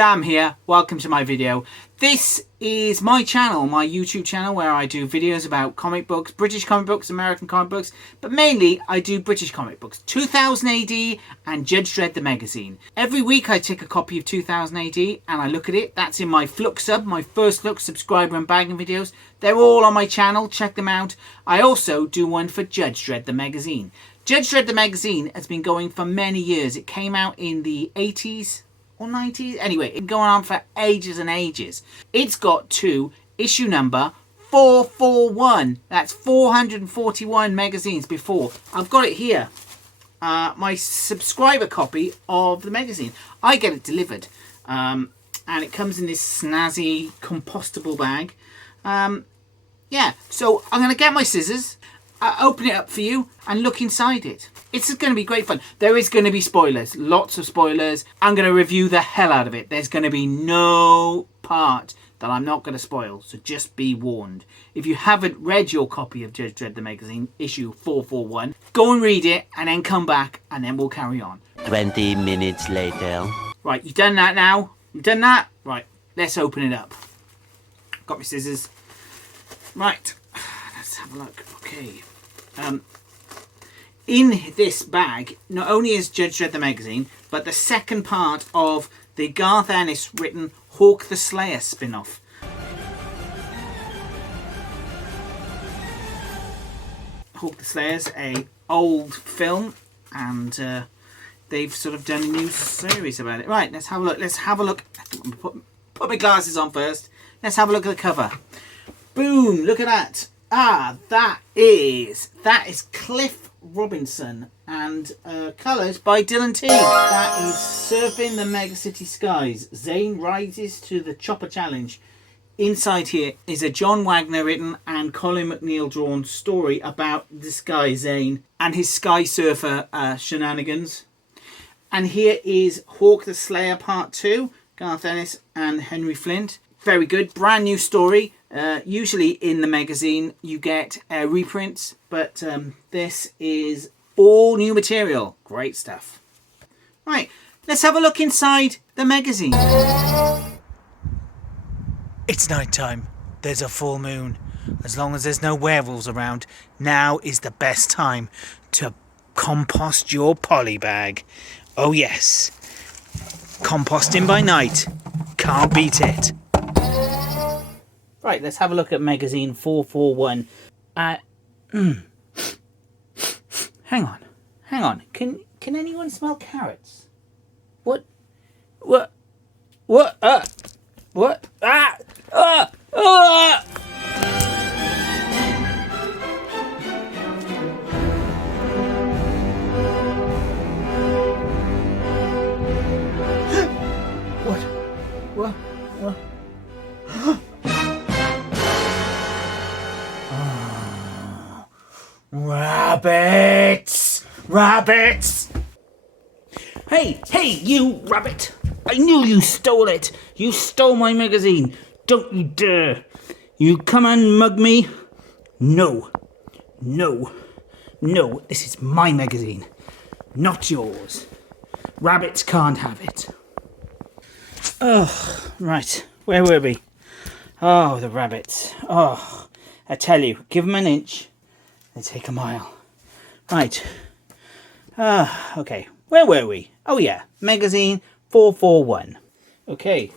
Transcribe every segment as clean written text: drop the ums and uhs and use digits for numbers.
Sam here, welcome to my video. This is my channel, my YouTube channel, where I do videos about comic books, British comic books, American comic books, but mainly I do British comic books, 2000 AD and Judge Dredd the magazine. Every week I take a copy of 2000 AD and I look at it. That's in my Flux sub, my first look subscriber and bagging videos. They're all on my channel, check them out. I also do one for Judge Dredd the magazine. Judge Dredd the magazine has been going for many years. It came out in the 80s. Or 90s. Anyway, it's been going on for ages and ages. It's got to issue number 441. That's 441 magazines before. I've got it here. My subscriber copy of the magazine. I get it delivered. And it comes in this snazzy compostable bag. Yeah, so I'm going to get my scissors. Open it up for you and look inside it. It's going to be great fun. There is going to be spoilers, lots of spoilers. I'm going to review the hell out of it. There's going to be no part that I'm not going to spoil, so just be warned. If you haven't read your copy of Judge Dredd the magazine, issue 441, go and read it and then come back and then we'll carry on. 20 minutes later. Right, you've done that now? You've done that? Right, let's open it up. Got my scissors. Right, let's have a look. Okay. In this bag, not only is Judge Dredd the magazine, but the second part of the Garth Ennis written Hawk the Slayer spin-off. Hawk the Slayer's a old film, and they've sort of done a new series about it. Right, let's have a look. Let's have a look. Put my glasses on first. Let's have a look at the cover. Boom! Look at that. Ah, that is Cliff Robinson and colours by Dylan T. That is Surfing the Mega City Skies. Zane rises to the Chopper Challenge. Inside here is a John Wagner written and Colin McNeil drawn story about this guy Zane and his Sky Surfer shenanigans. And here is Hawk the Slayer Part 2, Garth Ennis and Henry Flint. Very good, brand new story. Usually in the magazine you get reprints, but this is all new material. Great stuff. Right, let's have a look inside the magazine. It's night time. There's a full moon. As long as there's no werewolves around, now is the best time to compost your poly bag. Oh yes, composting by night. Can't beat it. Right, let's have a look at magazine 441. Hang on. Can anyone smell carrots? What? What? Rabbits! Hey, you rabbit! I knew you stole it! You stole my magazine! Don't you dare! You come and mug me? No, this is my magazine, not yours. Rabbits can't have it. Oh, right, where were we? Oh, the rabbits. Oh, I tell you, give them an inch, they take a mile. Right. Okay. Where were we? Oh yeah, magazine 441. Okay.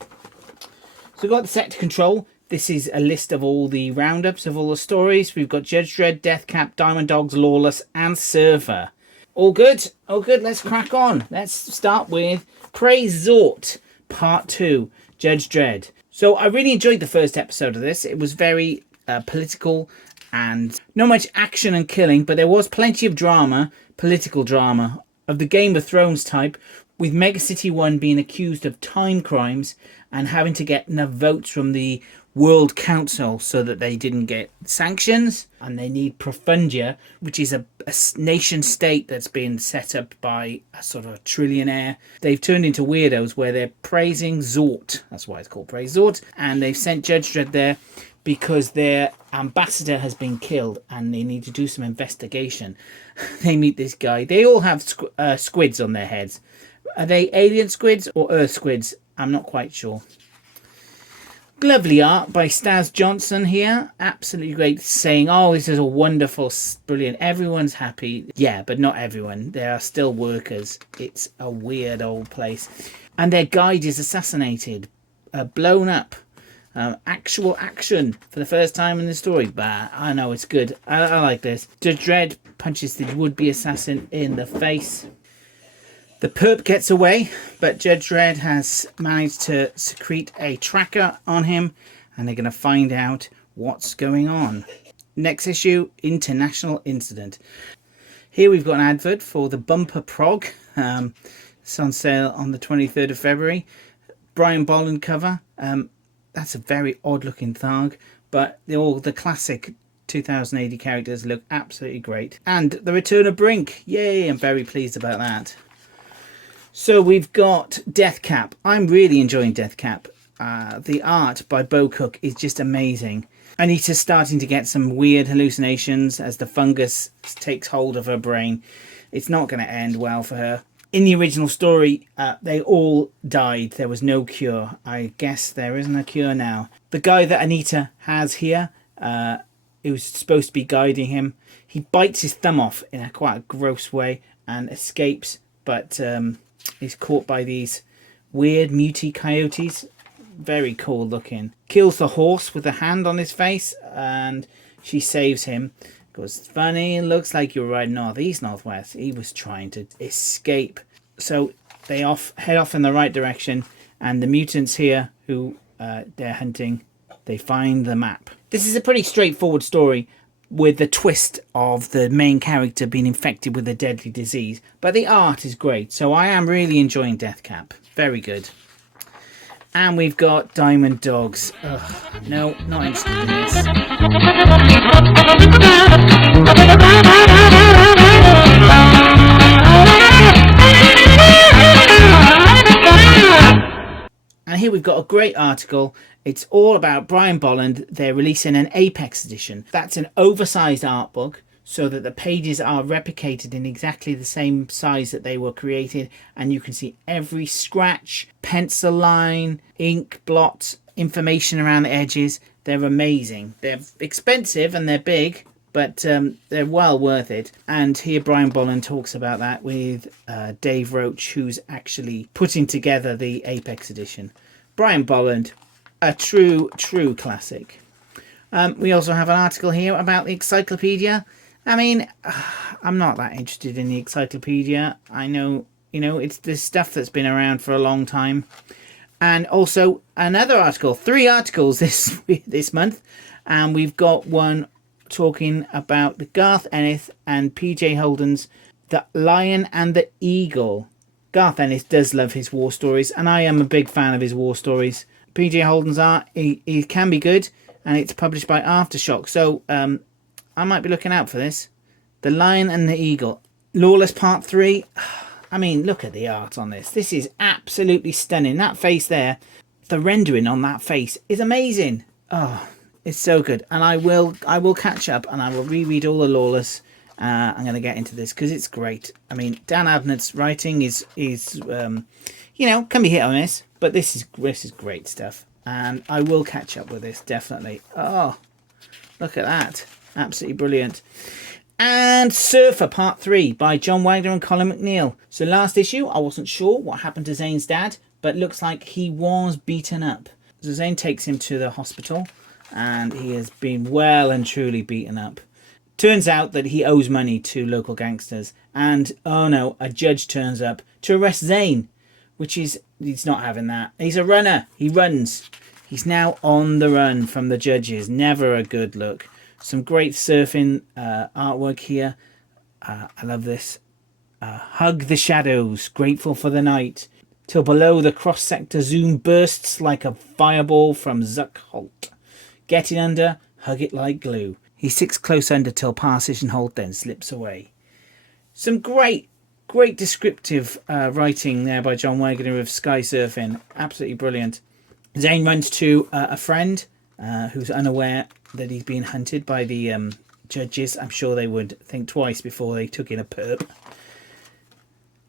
So we've got the sector control. This is a list of all the roundups of all the stories. We've got Judge Dredd, Deathcap, Diamond Dogs, Lawless, and Surfer. All good? All good. Let's crack on. Let's start with Praise Zort, Part 2, Judge Dredd. So I really enjoyed the first episode of this. It was very political and not much action and killing, but there was plenty of drama, political drama, of the Game of Thrones type, with Mega City 1 being accused of time crimes and having to get enough votes from the World Council so that they didn't get sanctions, and they need Profundia, which is a nation state that's been set up by a sort of a trillionaire. They've turned into weirdos where they're praising Zort, that's why it's called Praise Zort, and they've sent Judge Dredd there because their ambassador has been killed and they need to do some investigation. They meet this guy. They all have squids on their heads. Are they alien squids or Earth squids? I'm not quite sure. Lovely art by Staz Johnson here. Absolutely great, saying, oh, this is a wonderful, brilliant. Everyone's happy. Yeah, but not everyone. There are still workers. It's a weird old place. And their guide is assassinated, blown up. Actual action for the first time in the story. But I know it's good. I like this. Judge Dredd punches the would-be assassin in the face. The perp gets away, but Judge Dredd has managed to secrete a tracker on him, and they're going to find out what's going on. Next issue, International Incident. Here we've got an advert for the Bumper Prog. It's on sale on the 23rd of February. Brian Bolland cover. That's a very odd looking Tharg, but all the classic 2000 AD characters look absolutely great. And the return of Brink. Yay, I'm very pleased about that. So we've got Death Cap. I'm really enjoying Death Cap. The art by Bo Cook is just amazing. Anita's starting to get some weird hallucinations as the fungus takes hold of her brain. It's not going to end well for her. In the original story, they all died. There was no cure. I guess there isn't a cure now. The guy that Anita has here, who's supposed to be guiding him, he bites his thumb off in quite a gross way and escapes, but he's caught by these weird muty coyotes. Very cool looking. Kills the horse with a hand on his face, and she saves him. Goes, funny, it looks like you're riding northeast, northwest. He was trying to escape. So they head off in the right direction, and the mutants here who they're hunting, they find the map. This is a pretty straightforward story, with the twist of the main character being infected with a deadly disease. But the art is great, so I am really enjoying Death Cap. Very good. And we've got Diamond Dogs. Ugh, no, not interested in this. And here we've got a great article. It's all about Brian Bolland. They're releasing an Apex edition. That's an oversized art book, so that the pages are replicated in exactly the same size that they were created, and you can see every scratch, pencil line, ink blot, information around the edges. They're amazing. They're expensive and they're big, but they're well worth it. And here Brian Bolland talks about that with Dave Roach, who's actually putting together the Apex edition. Brian Bolland, a true classic. We also have an article here about the encyclopedia. I mean, I'm not that interested in the encyclopedia. I know, it's this stuff that's been around for a long time. And also another article, 3 articles this month. And we've got one talking about the Garth Ennis and PJ Holden's The Lion and the Eagle. Garth Ennis does love his war stories, and I am a big fan of his war stories. PJ Holden's art, he can be good, and it's published by Aftershock. So, I might be looking out for this. The Lion and the Eagle. Lawless Part 3. I mean, look at the art on this. This is absolutely stunning. That face there, the rendering on that face is amazing. Oh, it's so good. And I will catch up and I will reread all the Lawless. I'm going to get into this because it's great. I mean, Dan Abnett's writing is can be hit or miss, but this is great stuff. And I will catch up with this, definitely. Oh, look at that. Absolutely brilliant. And Surfer Part 3 by John Wagner and Colin McNeil. So last issue, I wasn't sure what happened to Zane's dad, but looks like he was beaten up. So Zane takes him to the hospital, and he has been well and truly beaten up. Turns out that he owes money to local gangsters, and oh no, a judge turns up to arrest Zane, he's not having that. He's a runner. He runs. He's now on the run from the judges. Never a good look. Some great surfing artwork here. I love this. Hug the shadows, grateful for the night, till below the cross-sector zoom bursts like a fireball from Zuck Holt. Get in under, hug it like glue. He sticks close under till Parsons and Holt then slips away. Some great descriptive writing there by John Wagner of sky surfing. Absolutely brilliant. Zane runs to a friend who's unaware that he's being hunted by the judges. I'm sure they would think twice before they took in a perp.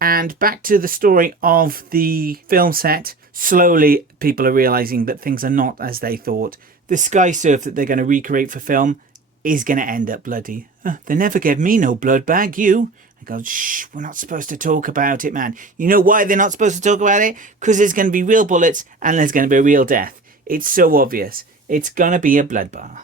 And back to the story of the film set. slowly people are realizing that things are not as they thought. The sky surf that they're going to recreate for film is going to end up bloody. They never gave me no blood bag, you. I go, shh, we're not supposed to talk about it, man. You know why they're not supposed to talk about it? Because there's going to be real bullets and there's going to be a real death. It's so obvious. It's going to be a bloodbath.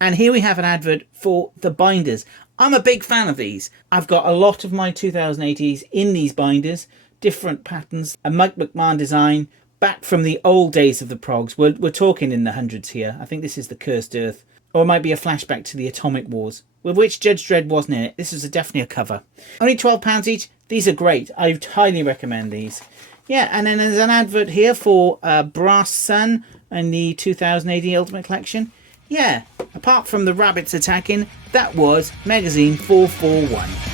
And here we have an advert for the binders. I'm a big fan of these. I've got a lot of my 2080s in these binders, different patterns, a Mike McMahon design, back from the old days of the progs. We're talking in the hundreds here. I think this is the Cursed Earth. Or it might be a flashback to the Atomic Wars, with which Judge Dredd wasn't in it. This is definitely a cover. Only £12 each. These are great. I would highly recommend these. Yeah, and then there's an advert here for Brass Sun and the 2080 Ultimate Collection. Yeah, apart from the rabbits attacking, that was Magazine 441.